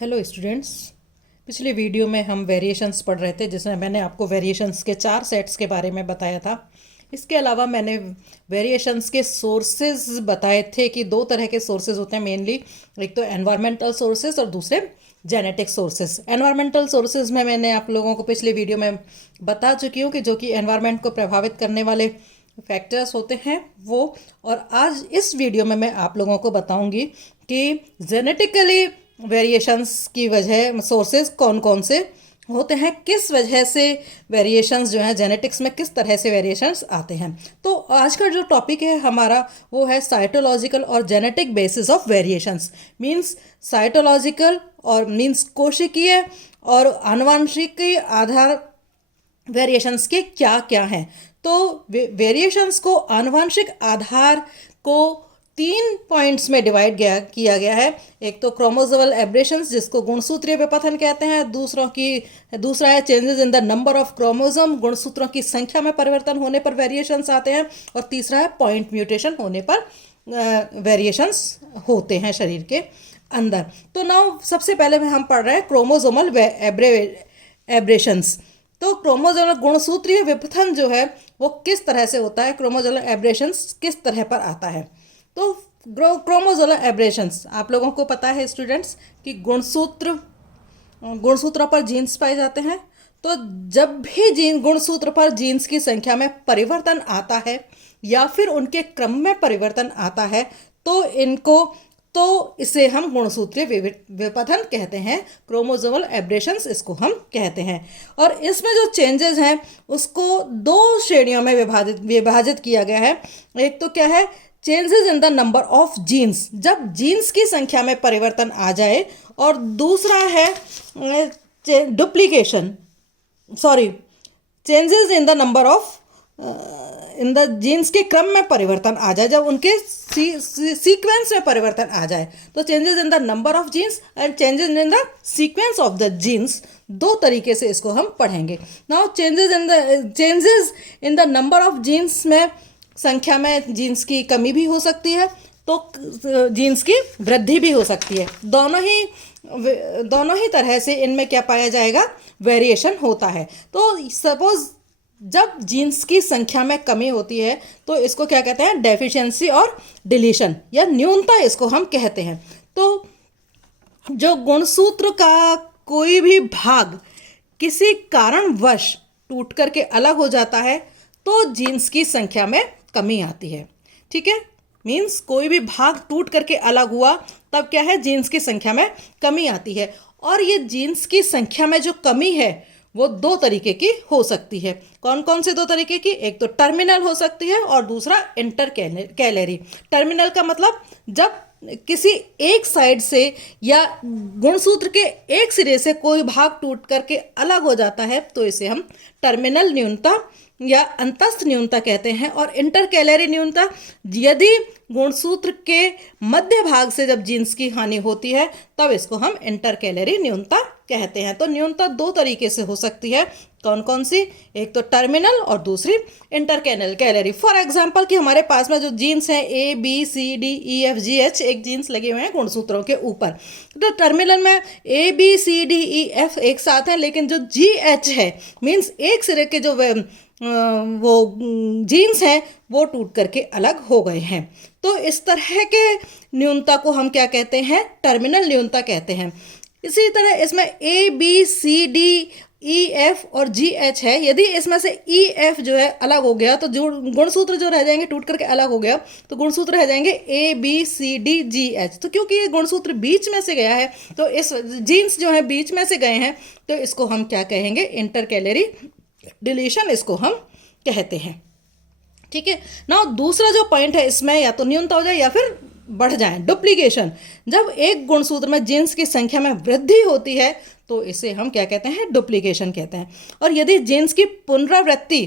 Hello students. पिछले video में हम वेरिएशंस पढ़ रहे थे जिसमें मैंने आपको वेरिएशंस के 4 सेट्स के बारे में बताया था। इसके अलावा मैंने वेरिएशंस के सोर्सेज बताए थे कि 2 तरह के सोर्सेज होते हैं मेनली, एक तो एनवायरमेंटल सोर्सेज और दूसरे जेनेटिक सोर्सेज। एनवायरमेंटल सोर्सेज में मैंने आप लोगों को पिछले वीडियो में बता चुकी हूँ कि जो कि एनवायरमेंट को प्रभावित करने वाले फैक्टर्स होते हैं वो। और आज इस वीडियो में मैं आप लोगों को बताऊंगी कि जेनेटिकली वेरिएशंस की वजह सोर्सेज कौन कौन से होते हैं, किस वजह से वेरिएशंस जो हैं जेनेटिक्स में किस तरह से वेरिएशंस आते हैं। तो आज का जो टॉपिक है हमारा वो है साइटोलॉजिकल और genetic basis of variations. Means cytological और मींस कोशिकीय और आनुवंशिक आधार वेरिएशंस के क्या क्या हैं। तो वेरिएशंस को आनुवंशिक आधार को 3 पॉइंट्स में डिवाइड किया गया है। एक तो क्रोमोसोमल एब्रेशंस जिसको गुणसूत्रीय विपथन कहते हैं, दूसरा है changes in the number of chromosome, गुणसूत्रों की संख्या में परिवर्तन होने पर वेरिएशंस आते हैं, और तीसरा है पॉइंट म्यूटेशन होने पर वेरिएशंस होते हैं शरीर के अंदर। तो नाउ सबसे पहले में हम पढ़ रहे हैं क्रोमोसोमल एब्रेशंस। तो क्रोमोसोमल गुणसूत्रीय विपथन जो है वो किस तरह से होता है, क्रोमोसोमल एब्रेशंस किस तरह पर आता है। तो क्रोमोसोमल एब्रेशंस आप लोगों को पता है स्टूडेंट्स कि गुणसूत्रों पर जीन्स पाए जाते हैं। तो जब भी गुणसूत्र पर जीन्स की संख्या में परिवर्तन आता है या फिर उनके क्रम में परिवर्तन आता है तो इसे हम गुणसूत्रीय विपथन कहते हैं, क्रोमोसोमल एब्रेशंस इसको हम कहते हैं। और इसमें जो चेंजेस हैं उसको 2 श्रेणियों में विभाजित किया गया है। एक तो क्या है, changes in the number of genes, जब जीन्स की संख्या में परिवर्तन आ जाए, और दूसरा है duplication changes in the number of in the genes के क्रम में परिवर्तन आ जाए, जब उनके सीक्वेंस में परिवर्तन आ जाए। तो changes in the number of genes and changes in the sequence of the genes, 2 तरीके से इसको हम पढ़ेंगे। Now changes in the number of genes में संख्या में जीन्स की कमी भी हो सकती है, तो जीन्स की वृद्धि भी हो सकती है। दोनों ही तरह से इनमें क्या पाया जाएगा, वेरिएशन होता है। तो सपोज जब जीन्स की संख्या में कमी होती है तो इसको क्या कहते हैं, डेफिशिएंसी और डिलीशन या न्यूनता इसको हम कहते हैं। तो जो गुणसूत्र का कोई भी भाग किसी कारणवश टूट करके अलग हो जाता है तो जीन्स की संख्या में कमी आती है। ठीक है, मीन्स कोई भी भाग टूट करके अलग हुआ तब क्या है, जीन्स की संख्या में कमी आती है। और ये जीन्स की संख्या में जो कमी है वो 2 तरीके की हो सकती है। कौन कौन से 2 तरीके की, एक तो टर्मिनल हो सकती है और दूसरा इंटर कैलरी। टर्मिनल का मतलब जब किसी एक साइड से या गुणसूत्र के एक सिरे से कोई भाग टूट करके अलग हो जाता है तो इसे हम टर्मिनल न्यूनता या अंतस्थ न्यूनता कहते हैं। और इंटर कैलरी न्यूनता, यदि गुणसूत्र के मध्य भाग से जब जीन्स की हानि होती है तब इसको हम इंटर कैलरी न्यूनता कहते हैं। तो न्यूनता 2 तरीके से हो सकती है। कौन कौन सी, एक तो टर्मिनल और दूसरी इंटर कैलरी। फॉर एग्जाम्पल कि हमारे पास में जो जीन्स हैं ABCDEFGH, एक जीन्स लगे हुए हैं गुणसूत्रों के ऊपर। तो टर्मिनल में ABCDEF एक साथ है, लेकिन जो GH है मीन्स एक सिरे के जो वो जीन्स हैं वो टूट करके अलग हो गए हैं। तो इस तरह के न्यूनता को हम क्या कहते हैं, टर्मिनल न्यूनता कहते हैं। इसी तरह इसमें ABCDEF और GH है, यदि इसमें से EF जो है अलग हो गया तो जो गुणसूत्र जो रह जाएंगे टूट करके अलग हो गया तो गुणसूत्र रह जाएंगे ABCDGH। तो क्योंकि ये गुणसूत्र बीच में से गया है तो इस जीन्स जो है बीच में से गए हैं तो इसको हम क्या कहेंगे, इंटर कैलरी डिलीशन इसको हम कहते हैं। ठीक है, नाउ दूसरा जो पॉइंट है इसमें या तो न्यूनता हो जाए या फिर बढ़ जाए, डुप्लीकेशन। जब एक गुणसूत्र में जीन्स की संख्या में वृद्धि होती है तो इसे हम क्या कहते हैं, डुप्लीकेशन कहते हैं। और यदि जीन्स की पुनरावृत्ति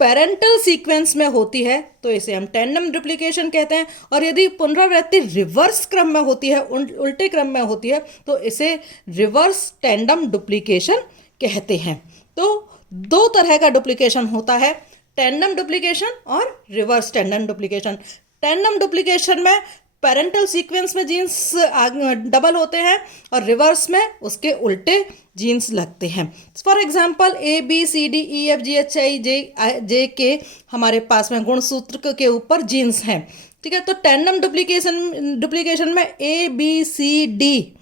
पेरेंटल सीक्वेंस में होती है तो इसे हम टैंडम डुप्लीकेशन कहते हैं। और यदि पुनरावृत्ति रिवर्स क्रम में होती है, उल्टे क्रम में होती है, तो इसे रिवर्स टैंडम डुप्लीकेशन कहते हैं। तो 2 तरह का डुप्लीकेशन होता है, टैंडम डुप्लीकेशन और reverse tandem duplication. Tandem duplication में पेरेंटल सीक्वेंस में जीन्स डबल होते हैं और रिवर्स में उसके उल्टे जीन्स लगते हैं। फॉर एग्जाम्पल ABCDEFGHI जे हमारे पास में गुणसूत्र के ऊपर जीन्स हैं, ठीक है। तो टैंडम डुप्लीकेशन में ABCDE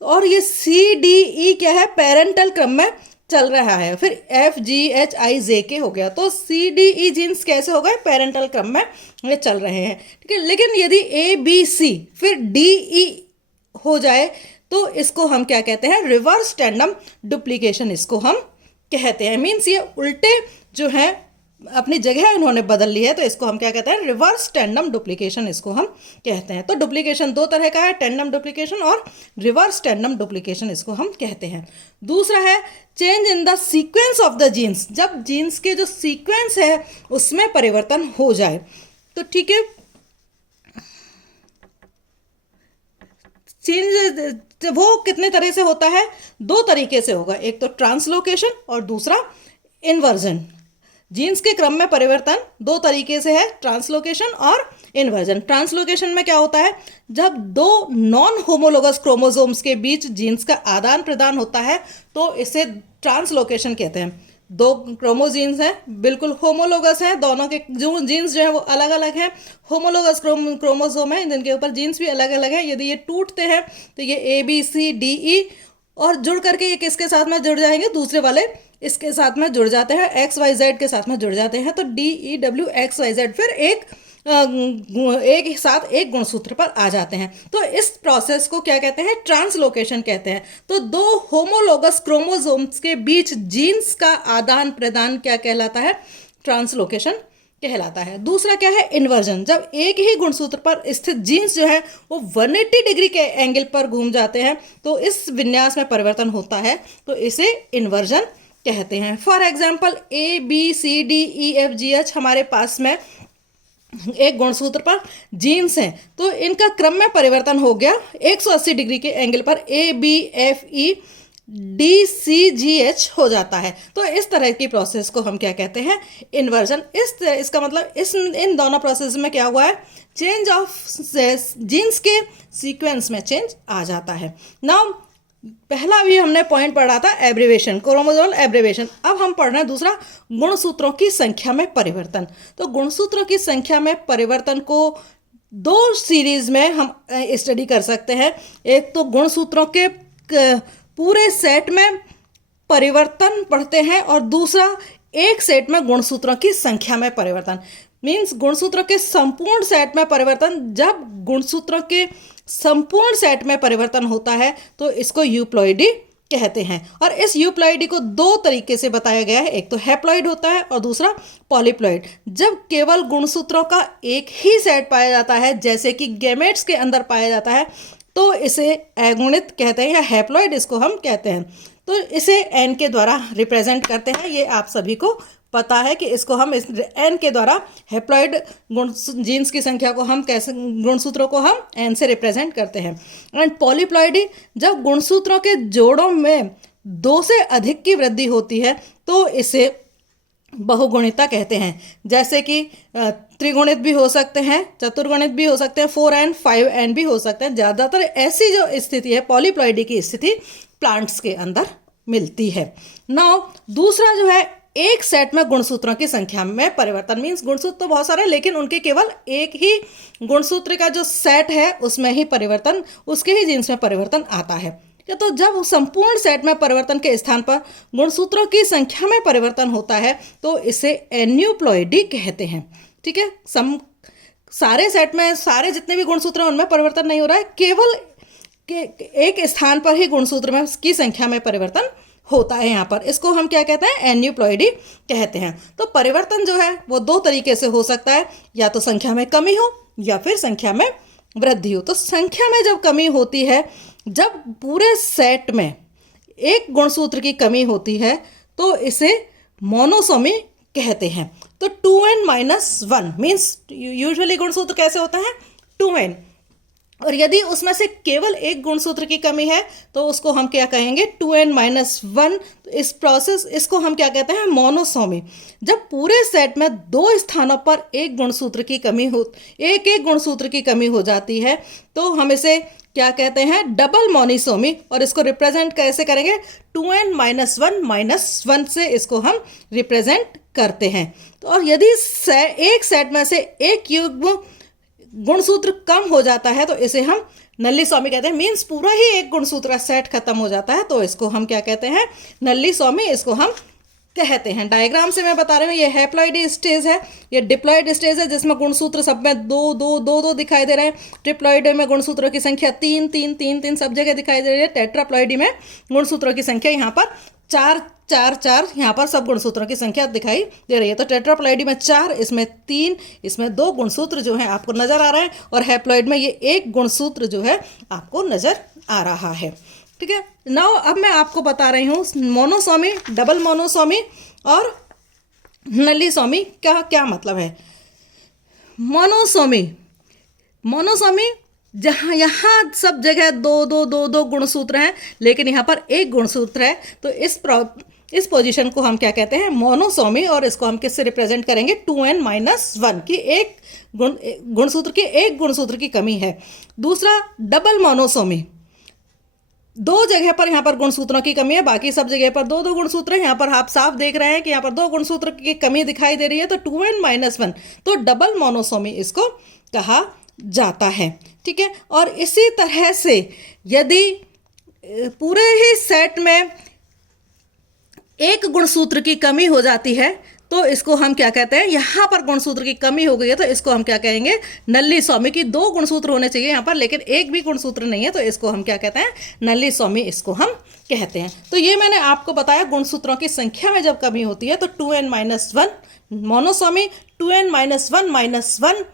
और ये CDE क्या है, पेरेंटल क्रम में चल रहा है। फिर FGHIJK हो गया, तो CDE जीन्स कैसे हो गए, पेरेंटल क्रम में ये चल रहे हैं, ठीक है। लेकिन यदि ABC फिर DE हो जाए तो इसको हम क्या कहते हैं, रिवर्स टैंडम डुप्लीकेशन इसको हम कहते हैं। मीन्स ये उल्टे जो है अपनी जगह उन्होंने बदल ली है, तो इसको हम क्या कहते हैं, रिवर्स टैंडम डुप्लीकेशन इसको हम कहते हैं। तो डुप्लीकेशन दो तरह का है, टैंडम डुप्लीकेशन और रिवर्स टैंडम डुप्लीकेशन इसको हम कहते हैं। दूसरा है change in the sequence of the genes, जब जीन्स के जो सीक्वेंस है उसमें परिवर्तन हो जाए। तो ठीक है, चेंज वो कितने तरह से होता है, दो तरीके से होगा, एक तो ट्रांसलोकेशन और दूसरा इन्वर्जन। जीन्स के क्रम में परिवर्तन दो तरीके से है, ट्रांसलोकेशन और इन्वर्जन। ट्रांसलोकेशन में क्या होता है, जब दो नॉन होमोलोगस क्रोमोसोम्स के बीच जीन्स का आदान प्रदान होता है तो इसे ट्रांसलोकेशन कहते हैं। दो क्रोमोजीन्स हैं, बिल्कुल होमोलोगस हैं, दोनों के जो जीन्स जो है वो अलग अलग हैं, होमोलोगस क्रोमोसोम है जिनके ऊपर जीन्स भी अलग अलग है। यदि ये टूटते हैं तो ये ABCDE और जुड़ करके ये किसके साथ में जुड़ जाएंगे, दूसरे वाले इसके साथ में जुड़ जाते हैं, XYZ के साथ में जुड़ जाते हैं, तो DEWXYZ फिर एक साथ एक गुणसूत्र पर आ जाते हैं। तो इस प्रोसेस को क्या कहते हैं, ट्रांसलोकेशन कहते हैं। तो दो होमोलोगस क्रोमोसोम्स के बीच जीन्स का आदान प्रदान क्या कहलाता है, ट्रांसलोकेशन कहलाता है। दूसरा क्या है, इन्वर्जन, जब एक ही गुणसूत्र पर स्थित जीन्स जो है वो 180 डिग्री के एंगल पर घूम जाते हैं तो इस विन्यास में परिवर्तन होता है, तो इसे इन्वर्जन कहते हैं। फॉर एग्जाम्पल ABCDEFGH हमारे पास में एक गुणसूत्र पर जीन्स हैं, तो इनका क्रम में परिवर्तन हो गया 180 डिग्री के एंगल पर ABFEDCGH हो जाता है। तो इस तरह की प्रोसेस को हम क्या कहते हैं, इन्वर्जन। इसका मतलब इन दोनों प्रोसेस में क्या हुआ है, चेंज ऑफ जीन्स के सीक्वेंस में चेंज आ जाता है। नाउ पहला भी हमने पॉइंट पढ़ा था एब्रीवेशन, क्रोमोसोमल एब्रीवेशन। अब हम पढ़ रहे हैं दूसरा, गुणसूत्रों की संख्या में परिवर्तन। तो गुणसूत्रों की संख्या में परिवर्तन को दो सीरीज में हम स्टडी कर सकते हैं। एक तो गुणसूत्रों के पूरे सेट में परिवर्तन पढ़ते हैं और दूसरा एक सेट में गुणसूत्रों की संख्या में परिवर्तन। मीन्स गुणसूत्रों के संपूर्ण सेट में परिवर्तन, जब गुणसूत्रों के संपूर्ण सेट में परिवर्तन होता है तो इसको यूप्लॉइडी कहते हैं। और इस यूप्लॉइडी को दो तरीके से बताया गया है, एक तो हैप्लॉइड होता है और दूसरा पॉलीप्लॉइड। जब केवल गुणसूत्रों का एक ही सेट पाया जाता है, जैसे कि गैमेट्स के अंदर पाया जाता है, तो इसे अगुणित कहते हैं या हैप्लॉइड इसको हम कहते हैं। तो इसे n के द्वारा रिप्रेजेंट करते हैं, ये आप सभी को पता है कि इसको हम इस n के द्वारा हैप्लॉइड जीन्स की संख्या को हम कैसे, गुणसूत्रों को हम n से रिप्रेजेंट करते हैं। एंड पॉलीप्लॉइडी, जब गुणसूत्रों के जोड़ों में दो से अधिक की वृद्धि होती है तो इसे बहुगुणिता कहते हैं। जैसे कि त्रिगुणित भी हो सकते हैं, चतुर्गुणित भी हो सकते हैं, 4n 5n भी हो सकते हैं। ज़्यादातर ऐसी जो स्थिति है पॉलीप्लॉइडी की स्थिति प्लांट्स के अंदर मिलती है। नाउ दूसरा जो है, एक सेट में गुणसूत्रों की संख्या में परिवर्तन। मीन्स गुणसूत्र तो बहुत सारे, लेकिन उनके केवल एक ही गुणसूत्र का जो सेट है उसमें ही परिवर्तन, उसके ही जीन्स में परिवर्तन आता है। तो जब संपूर्ण सेट में परिवर्तन के स्थान पर गुणसूत्रों की संख्या में परिवर्तन होता है तो इसे एन्यूप्लॉइडी कहते हैं। ठीक है, सारे सेट में सारे जितने भी गुणसूत्र हैं उनमें परिवर्तन नहीं हो रहा है, केवल एक स्थान पर ही गुणसूत्र में की संख्या में परिवर्तन होता है। यहाँ पर इसको हम क्या कहते हैं, एन्यूप्लॉइडी कहते हैं। तो परिवर्तन जो है वो दो तरीके से हो सकता है, या तो संख्या में कमी हो या फिर संख्या में वृद्धि हो। तो संख्या में जब कमी होती है, जब पूरे सेट में एक गुणसूत्र की कमी होती है तो इसे मोनोसोमी कहते हैं। तो 2n - 1 मीन्स यूजुअली गुणसूत्र कैसे होता है, 2n, और यदि उसमें से केवल एक गुणसूत्र की कमी है तो उसको हम क्या कहेंगे 2n-1। इसको हम क्या कहते हैं मोनोसोमी। जब पूरे सेट में दो स्थानों पर एक गुणसूत्र की कमी हो एक गुणसूत्र की कमी हो जाती है तो हम इसे क्या कहते हैं डबल मोनोसोमी। और इसको रिप्रेजेंट कैसे करेंगे 2n-1 से इसको हम रिप्रेजेंट करते हैं। तो और यदि एक सेट में से एक युग्म गुणसूत्र कम हो जाता है तो इसे हम नल्लीसोमी कहते हैं। मीन्स पूरा ही एक गुणसूत्र सेट खत्म हो जाता है तो इसको हम क्या कहते हैं नल्लीसोमी इसको हम कहते हैं। डायग्राम से मैं बता रही हूँ, ये हैप्लॉइड स्टेज है, ये डिप्लॉइड स्टेज है जिसमें गुणसूत्र सब में दो दो दो दो दिखाई दे रहे हैं। ट्रिप्लॉइड में गुणसूत्रों की संख्या 3 3 3 3 सब जगह दिखाई दे रही है। टेट्राप्लॉइड में गुणसूत्रों की संख्या यहाँ पर 4 4 4 यहाँ पर सब गुणसूत्रों की संख्या दिखाई दे रही है। तो टेट्राप्लॉइड में 4, इसमें 3, इसमें 2 गुणसूत्र जो है आपको नजर आ रहे हैं और हैप्लॉइड में ये एक गुणसूत्र जो है आपको नजर आ रहा है। ठीक है, नाउ अब मैं आपको बता रही हूँ मोनोसोमी, डबल मोनोसोमी और नल्लीसोमी का क्या मतलब है। मोनोसोमी जहाँ यहाँ सब जगह दो गुणसूत्र हैं लेकिन यहाँ पर एक गुणसूत्र है तो इस पोजीशन को हम क्या कहते हैं मोनोसोमी। और इसको हम किससे रिप्रेजेंट करेंगे 2n-1 की एक गुणसूत्र की एक गुणसूत्र की कमी है। दूसरा डबल मोनोसोमी, दो जगह पर यहाँ पर गुणसूत्रों की कमी है, बाकी सब जगह पर दो गुणसूत्र हैं। यहाँ पर आप साफ देख रहे हैं कि यहाँ पर 2 गुणसूत्र की कमी दिखाई दे रही है तो 2n-1 तो डबल मोनोसोमी इसको कहा जाता है। ठीक है, और इसी तरह से यदि पूरे ही सेट में एक गुणसूत्र की कमी हो जाती है तो इसको हम क्या कहते हैं, यहाँ पर गुणसूत्र की कमी हो गई है तो इसको हम क्या कहेंगे नल्लीसोमी। की 2 गुणसूत्र होने चाहिए यहाँ पर लेकिन एक भी गुणसूत्र नहीं है तो इसको हम क्या कहते हैं नल्लीसोमी इसको हम कहते हैं। तो ये मैंने आपको बताया गुणसूत्रों की संख्या में जब कमी होती है तो 2n-1 monosomy, 2n-1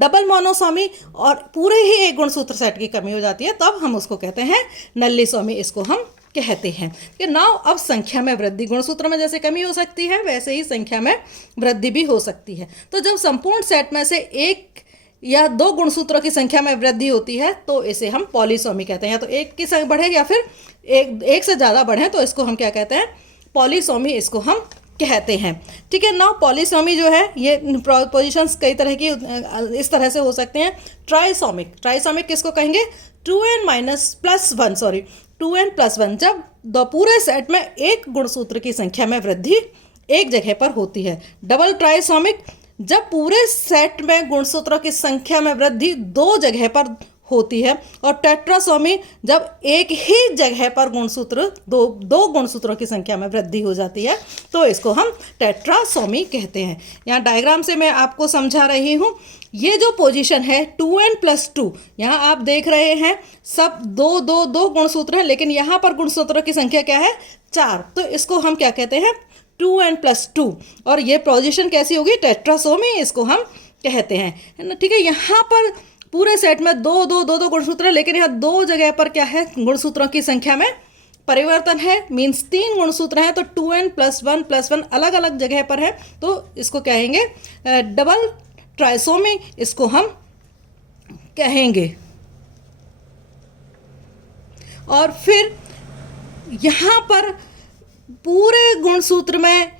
double monosomy और पूरे ही एक गुणसूत्र सेट की कमी हो जाती है तब हम उसको कहते हैं नल्लीसोमी इसको हम कहते हैं। कि नाउ अब संख्या में वृद्धि, गुणसूत्र में जैसे कमी हो सकती है वैसे ही संख्या में वृद्धि भी हो सकती है। तो जब संपूर्ण सेट में से एक या 2 गुणसूत्रों की संख्या में वृद्धि होती है तो इसे हम पॉलीसोमी कहते हैं। या तो एक की संख्या बढ़े या फिर एक से ज़्यादा बढ़े तो इसको हम क्या कहते हैं पॉलीसोमी इसको हम कहते हैं। ठीक है, नाउ पॉलीसोमी जो है ये पोजीशंस कई तरह की इस तरह से हो सकते हैं। ट्राइसोमिक किसको कहेंगे 2n+1 जब पूरे सेट में एक गुणसूत्र की संख्या में वृद्धि एक जगह पर होती है। डबल ट्राइसोमिक जब पूरे सेट में गुणसूत्रों की संख्या में वृद्धि 2 जगह पर होती है। और टेट्रासोमी जब एक ही जगह पर दो गुणसूत्रों की संख्या में वृद्धि हो जाती है तो इसको हम टेट्रासोमी कहते हैं। यहाँ डायग्राम से मैं आपको समझा रही हूँ। ये जो पोजीशन है 2n+2, यहाँ आप देख रहे हैं सब दो गुणसूत्र हैं लेकिन यहाँ पर गुणसूत्रों की संख्या क्या है 4 तो इसको हम क्या कहते हैं 2n+2 और ये पोजीशन कैसी होगी टेट्रासोमी इसको हम कहते हैं, है ना। ठीक है, यहाँ पर पूरे सेट में दो गुणसूत्र है लेकिन यहाँ 2 जगह पर क्या है गुणसूत्रों की संख्या में परिवर्तन है। मीन्स 3 गुणसूत्र हैं तो 2n+1 अलग अलग जगह पर है तो इसको कहेंगे डबल ट्राइसोमी इसको हम कहेंगे। और फिर यहाँ पर पूरे गुणसूत्र में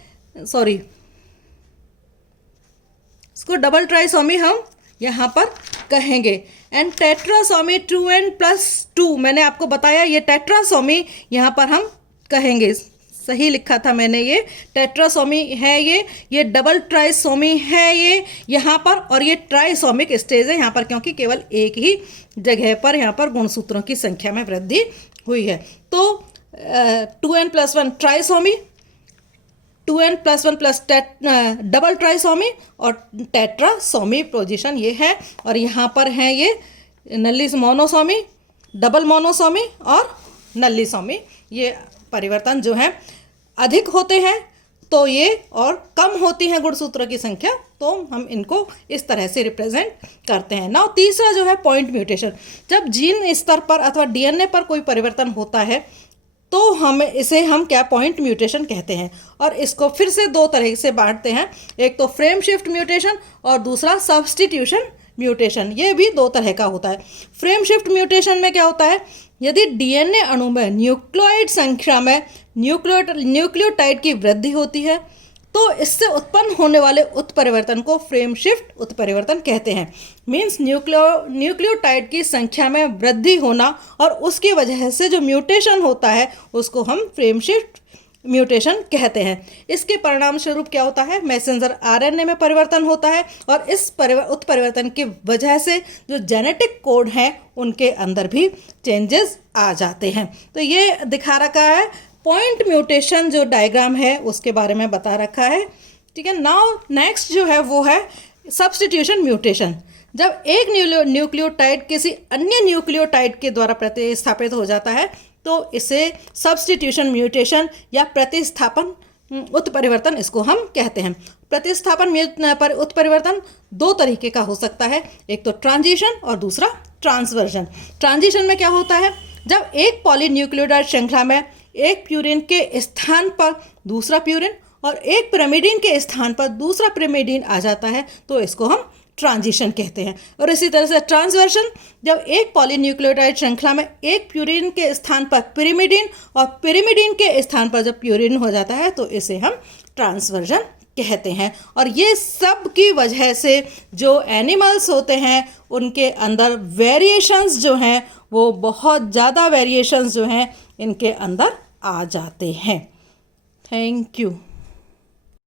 इसको डबल ट्राइसोमी हम यहाँ पर कहेंगे। एंड टेट्रासोमी 2n+2 मैंने आपको बताया ये टेट्रासोमी यहाँ पर हम कहेंगे। सही लिखा था मैंने, ये टेट्रासोमी है, ये डबल ट्राइसोमी है ये यहाँ पर। और ये ट्राइसोमिक स्टेज है यहाँ पर क्योंकि केवल एक ही जगह पर यहाँ पर गुणसूत्रों की संख्या में वृद्धि हुई है। तो 2n+1 trisomy, 2n+1 double trisomy और टेट्रासोमी पोजीशन ये है। और यहाँ पर है ये मोनोसोमी, डबल मोनोसोमी और नल्लीसोमी। ये परिवर्तन जो है अधिक होते हैं तो ये और कम होती है गुणसूत्रों की संख्या तो हम इनको इस तरह से रिप्रेजेंट करते हैं। नाउ तीसरा जो है पॉइंट म्यूटेशन। जब जीन स्तर पर अथवा डीएनए पर कोई परिवर्तन होता है तो हम क्या पॉइंट म्यूटेशन कहते हैं। और इसको फिर से 2 तरह से बांटते हैं, एक तो फ्रेम शिफ्ट म्यूटेशन और दूसरा सब्स्टिट्यूशन म्यूटेशन, ये भी 2 तरह का होता है। फ्रेम शिफ्ट म्यूटेशन में क्या होता है, यदि डीएनए अणु में न्यूक्लियोइड संख्या में न्यूक्लियोटाइड की वृद्धि होती है तो इससे उत्पन्न होने वाले उत्परिवर्तन को फ्रेम शिफ्ट उत्परिवर्तन कहते हैं। मीन्स न्यूक्लियोटाइड की संख्या में वृद्धि होना और उसकी वजह से जो म्यूटेशन होता है उसको हम फ्रेम शिफ्ट म्यूटेशन कहते हैं। इसके परिणाम स्वरूप क्या होता है, मैसेंजर आरएनए में परिवर्तन होता है और इस उत्परिवर्तन की वजह से जो जेनेटिक कोड हैं उनके अंदर भी चेंजेस आ जाते हैं। तो ये दिखा रखा है पॉइंट म्यूटेशन, जो डायग्राम है उसके बारे में बता रखा है। ठीक है, नाउ नेक्स्ट जो है वो है सब्स्टिट्यूशन म्यूटेशन। जब एक न्यूक्लियोटाइड किसी अन्य न्यूक्लियोटाइड के द्वारा प्रतिस्थापित हो जाता है तो इसे सब्स्टिट्यूशन म्यूटेशन या प्रतिस्थापन उत्परिवर्तन इसको हम कहते हैं। प्रतिस्थापन उत्परिवर्तन 2 तरीके का हो सकता है, एक तो ट्रांजिशन और दूसरा ट्रांसवर्जन। ट्रांजिशन में क्या होता है, जब एक पॉलीन्यूक्लियोटाइड श्रृंखला में एक प्यूरिन के स्थान पर दूसरा प्यूरिन और एक पिरिमिडीन के स्थान पर दूसरा पिरिमिडीन आ जाता है तो इसको हम ट्रांजिशन कहते हैं। और इसी तरह से ट्रांसवर्जन, जब एक पॉलीन्यूक्लियोटाइड श्रृंखला में एक प्यूरिन के स्थान पर पिरिमिडीन और पिरिमिडीन के स्थान पर जब प्यूरिन हो जाता है तो इसे हम ट्रांसवर्जन कहते हैं। और ये सब की वजह से जो एनिमल्स होते हैं उनके अंदर वेरिएशंस जो हैं वो बहुत ज़्यादा वेरिएशंस जो हैं इनके अंदर आ जाते हैं। Thank you.